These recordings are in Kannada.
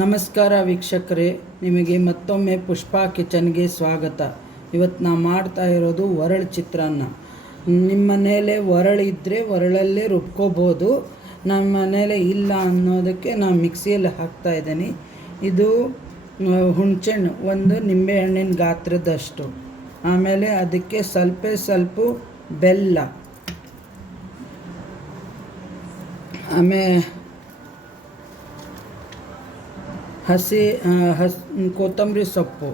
ನಮಸ್ಕಾರ ವೀಕ್ಷಕರೇ, ನಿಮಗೆ ಮತ್ತೊಮ್ಮೆ ಪುಷ್ಪಾ ಕಿಚನ್ಗೆ ಸ್ವಾಗತ. ಇವತ್ತು ನಾವು ಮಾಡ್ತಾ ಇರೋದು ಒರಳು ಚಿತ್ರಾನ್ನ. ನಿಮ್ಮ ಮನೇಲೆ ಒರಳಿದ್ದರೆ ಒರಳಲ್ಲೇ ರುಬ್ಕೋಬೋದು. ನಮ್ಮ ಮನೇಲೆ ಇಲ್ಲ ಅನ್ನೋದಕ್ಕೆ ನಾನು ಮಿಕ್ಸಿಯಲ್ಲಿ ಹಾಕ್ತಾಯಿದ್ದೀನಿ. ಇದು ಹುಣಸೆಹಣ್ಣು, ಒಂದು ನಿಂಬೆಹಣ್ಣಿನ ಗಾತ್ರದಷ್ಟು. ಆಮೇಲೆ ಅದಕ್ಕೆ ಸ್ವಲ್ಪ ಬೆಲ್ಲ, ಆಮೇಲೆ ಹಸಿ ಕೊತ್ತಂಬರಿ ಸೊಪ್ಪು,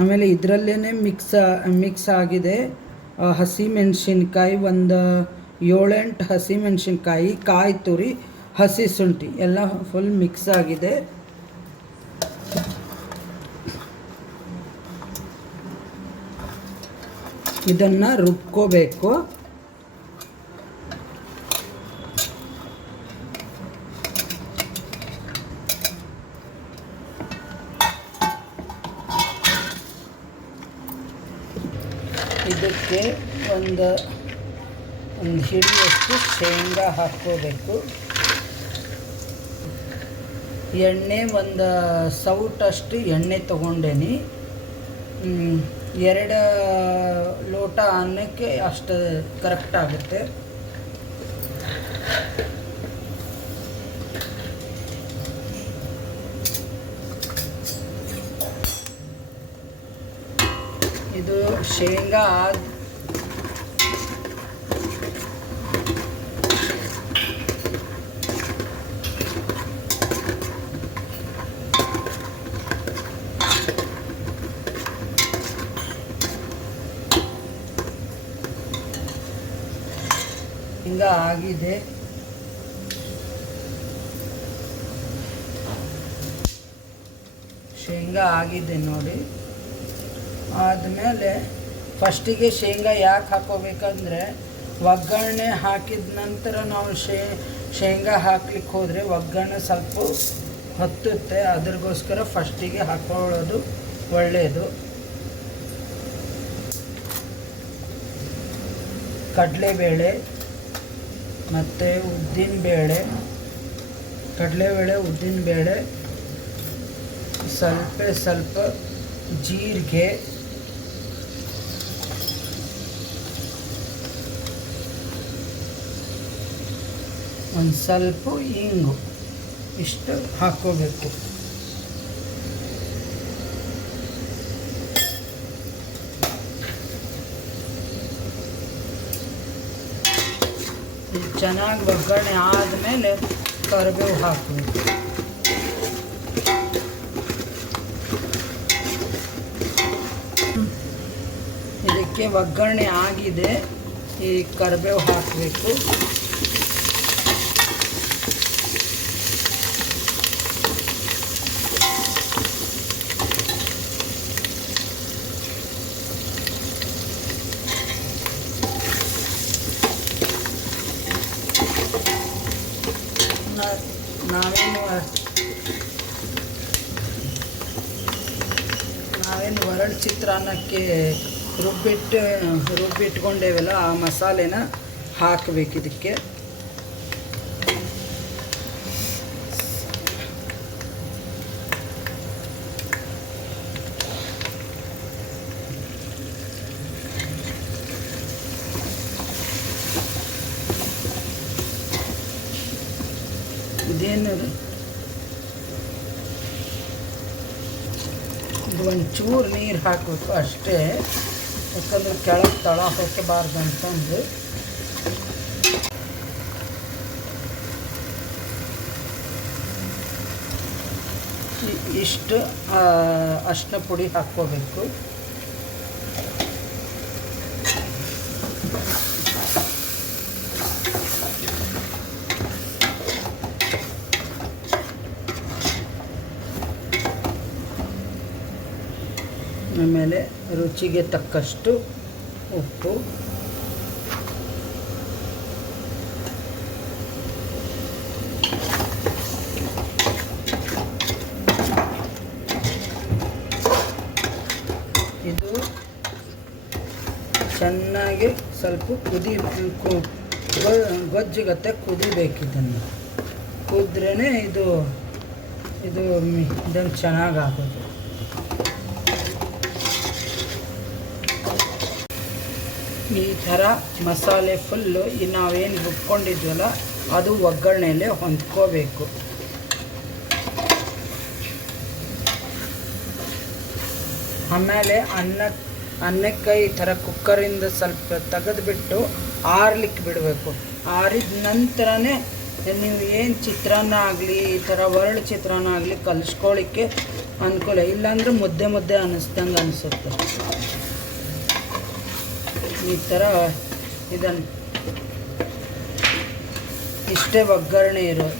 ಆಮೇಲೆ ಇದರಲ್ಲೇ ಮಿಕ್ಸ್ ಆಗಿದೆ ಹಸಿಮೆಣಸಿನ್ಕಾಯಿ, ಒಂದು 7-8 ಹಸಿಮೆಣಸಿನ್ಕಾಯಿ, ಕಾಯಿ ತುರಿ, ಹಸಿ ಶುಂಠಿ ಎಲ್ಲ ಫುಲ್ ಮಿಕ್ಸ್ ಆಗಿದೆ. ಇದನ್ನು ರುಬ್ಕೋಬೇಕು. ಇದಕ್ಕೆ ಒಂದು ಹಿಡಿಯಷ್ಟು ಶೇಂಗಾ ಹಾಕ್ಕೋಬೇಕು. ಎಣ್ಣೆ ಒಂದು ಸೌಟಷ್ಟು ಎಣ್ಣೆ ತೊಗೊಂಡೇನಿ. 2 ಲೋಟ ಅನ್ನಕ್ಕೆ ಅಷ್ಟು ಕರೆಕ್ಟ್ ಆಗುತ್ತೆ. ಇದು ಶೇಂಗಾ ಆಗಿದೆ. ಶೇಂಗಾ ಆಗಿದೆ ನೋಡಿ. ಆದಮೇಲೆ ಫಸ್ಟಿಗೆ ಶೇಂಗಾ ಯಾಕೆ ಹಾಕೋಬೇಕಂದ್ರೆ, ಒಗ್ಗರಣೆ ಹಾಕಿದ ನಂತರ ನಾವು ಶೇಂಗಾ ಹಾಕ್ಲಿಕ್ಕೆ ಹೋದರೆ ಒಗ್ಗರಣೆ ಸ್ವಲ್ಪ ಹತ್ತುತ್ತೆ. ಅದ್ರಗೋಸ್ಕರ ಫಸ್ಟಿಗೆ ಹಾಕೊಳ್ಳೋದು ಒಳ್ಳೆಯದು. ಕಡಲೆಬೇಳೆ ಮತ್ತು ಉದ್ದಿನಬೇಳೆ, ಉದ್ದಿನಬೇಳೆ, ಸ್ವಲ್ಪ ಜೀರಿಗೆ, ಒಂದು ಸ್ವಲ್ಪ ಇಂಗು, ಇಷ್ಟು ಹಾಕ್ಕೋಬೇಕು. ಚೆನ್ನಾಗಿ ಒಗ್ಗರಣೆ ಆದಮೇಲೆ ಕರಿಬೇವು ಹಾಕಬೇಕು. ಇದಕ್ಕೆ ಒಗ್ಗರಣೆ ಆಗಿದೆ. ಈ ಕರಿಬೇವು ಹಾಕಬೇಕು. ನಾವೇನು ಒರಳು ಚಿತ್ರಾನ್ನಕ್ಕೆ ರುಬ್ಬಿಟ್ಕೊಂಡೇವಲ್ಲ, ಆ ಮಸಾಲೆನ ಹಾಕಬೇಕು ಇದಕ್ಕೆ. ಇದೇನು ಒಂಚೂರು ನೀರು ಹಾಕಬೇಕು ಅಷ್ಟೇ, ಯಾಕಂದ್ರೆ ಕೆಳಗೆ ತಳ ಹೋಗಬಾರ್ದು ಅಂತಂದು. ಇಷ್ಟು ಅರಿಶಿನ ಪುಡಿ ಹಾಕ್ಕೋಬೇಕು. ಆಮೇಲೆ ರುಚಿಗೆ ತಕ್ಕಷ್ಟು ಉಪ್ಪು, ಇದು ಚೆನ್ನಾಗಿ ಸ್ವಲ್ಪ ಗೊಜ್ಜುಗತ್ತೆ ಕುದಿಬೇಕು. ಇದನ್ನು ಉದ್ರೇ ಇದು ಇದನ್ನು ಚೆನ್ನಾಗಾಗೋದು. ಈ ಥರ ಮಸಾಲೆ ಫುಲ್ಲು ನಾವೇನು ರುಬ್ಕೊಂಡಿದ್ವಲ್ಲ ಅದು ಒಗ್ಗರಣೆಯಲ್ಲೇ ಹೊಂದ್ಕೋಬೇಕು. ಆಮೇಲೆ ಅನ್ನಕ್ಕೆ ಈ ಥರ ಕುಕ್ಕರಿಂದ ಸ್ವಲ್ಪ ತೆಗೆದುಬಿಟ್ಟು ಆರ್ಲಿಕ್ಕೆ ಬಿಡಬೇಕು. ಆರಿದ ನಂತರನೇ ನೀವು ಏನು ಚಿತ್ರಾನ್ನ ಆಗಲಿ ಈ ಥರ ಒರಳು ಚಿತ್ರಾನ್ನ ಆಗಲಿ ಕಲಿಸ್ಕೊಳ್ಳಿಕ್ಕೆ ಅನುಕೂಲ. ಇಲ್ಲಾಂದರೆ ಮುದ್ದೆ ಅನ್ನಿಸ್ದಂಗೆ ಅನಿಸುತ್ತೆ. ಈ ಥರ ಇದನ್ನು ಇಷ್ಟೇ ಒಗ್ಗರಣೆ ಇರೋದು.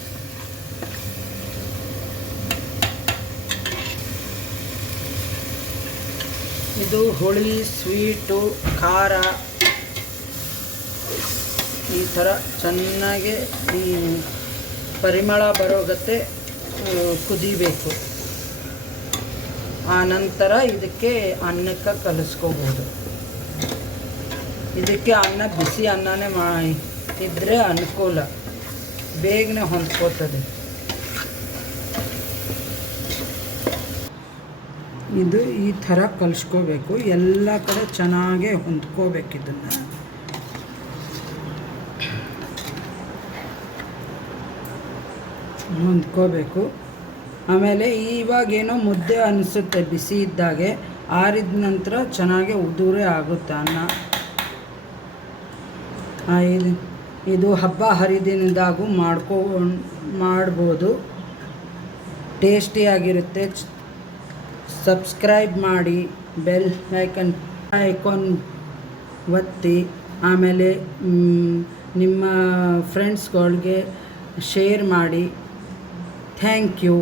ಇದು ಹುಳಿ, ಸ್ವೀಟು, ಖಾರ ಈ ಥರ ಚೆನ್ನಾಗಿ ಈ ಪರಿಮಳ ಬರೋಗತ್ತೆ ಕುದಿಬೇಕು. ಆ ನಂತರ ಇದಕ್ಕೆ ಅನ್ನಕ್ಕೆ ಕಲಿಸ್ಕೋಬೋದು. ಇದಕ್ಕೆ ಅನ್ನ ಬಿಸಿ ಅನ್ನನೇ ಇದ್ದರೆ ಅನುಕೂಲ, ಬೇಗನೆ ಹೊಂದ್ಕೋತದೆ. ಇದು ಈ ಥರ ಕಲಿಸ್ಕೋಬೇಕು. ಎಲ್ಲ ಕಡೆ ಚೆನ್ನಾಗೇ ಹೊಂದ್ಕೋಬೇಕು. ಇದನ್ನು ಹೊಂದ್ಕೋಬೇಕು. ಆಮೇಲೆ ಇವಾಗೇನೋ ಮುದ್ದೆ ಅನಿಸುತ್ತೆ ಬಿಸಿ ಇದ್ದಾಗೆ, ಆರಿದ ನಂತರ ಚೆನ್ನಾಗಿ ಉದುರೇ ಆಗುತ್ತೆ ಅನ್ನ. ಇದು ಹಬ್ಬ ಹರಿದಿನದಾಗೂ ಮಾಡ್ಬೋದು. ಟೇಸ್ಟಿಯಾಗಿರುತ್ತೆ. ಸಬ್ಸ್ಕ್ರೈಬ್ ಮಾಡಿ, ಬೆಲ್ ಐಕಾನ್ ಒತ್ತಿ, ಆಮೇಲೆ ನಿಮ್ಮ ಫ್ರೆಂಡ್ಸ್ಗಳಿಗೆ ಶೇರ್ ಮಾಡಿ. Thank you.